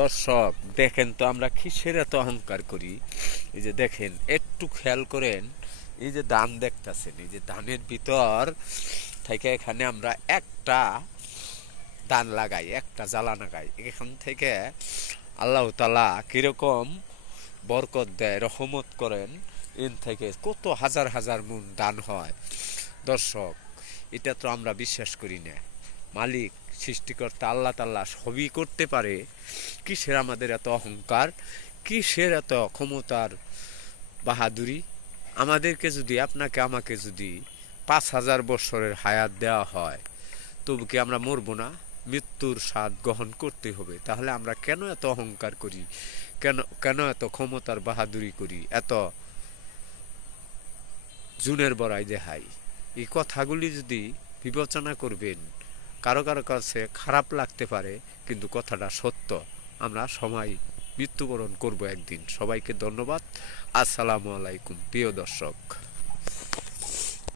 দর্শক দেখেন তো আমরা কিসের এত অহংকার করি। এই যে দেখেন, একটু খেয়াল করেন, এই যে ধান দেখতেছেন, এই যে ধানের ভিতর থেকে এখানে আমরা একটা ধান লাগাই, একটা জ্বালা লাগাই, এখান থেকে আল্লাহ তাআলা কিরকম বরকত দেয়, রহমত করেন। এন থেকে কত হাজার হাজার মুন দান হয়। দর্শক, এটা তো আমরা বিশ্বাস করি না। মালিক সৃষ্টিকর্তা আল্লাহ তাআলা সবই করতে পারে। কিসের আমাদের এত অহংকার, কিসের এত ক্ষমতার বাহাদুরি। আমাদেরকে যদি, আপনাকে আমাকে যদি 5,000 বছরের হায়াত দেওয়া হয়, তবু কি আমরা মরবো না? মৃত্যুর স্বাদ গ্রহণ করতে হবে। তাহলে আমরা কেন এত অহংকার করি, কেন কেন এত ক্ষমতার বাহাদুরি করি, এত জুনের বড়াই দেখাই? এই কথাগুলি যদি বিবেচনা করবেন, কারো কারো কাছে খারাপ লাগতে পারে, কিন্তু কথাটা সত্য। আমরা সবাই মৃত্যুবরণ করব একদিন। সবাইকে ধন্যবাদ। আসসালামু আলাইকুম প্রিয় দর্শক।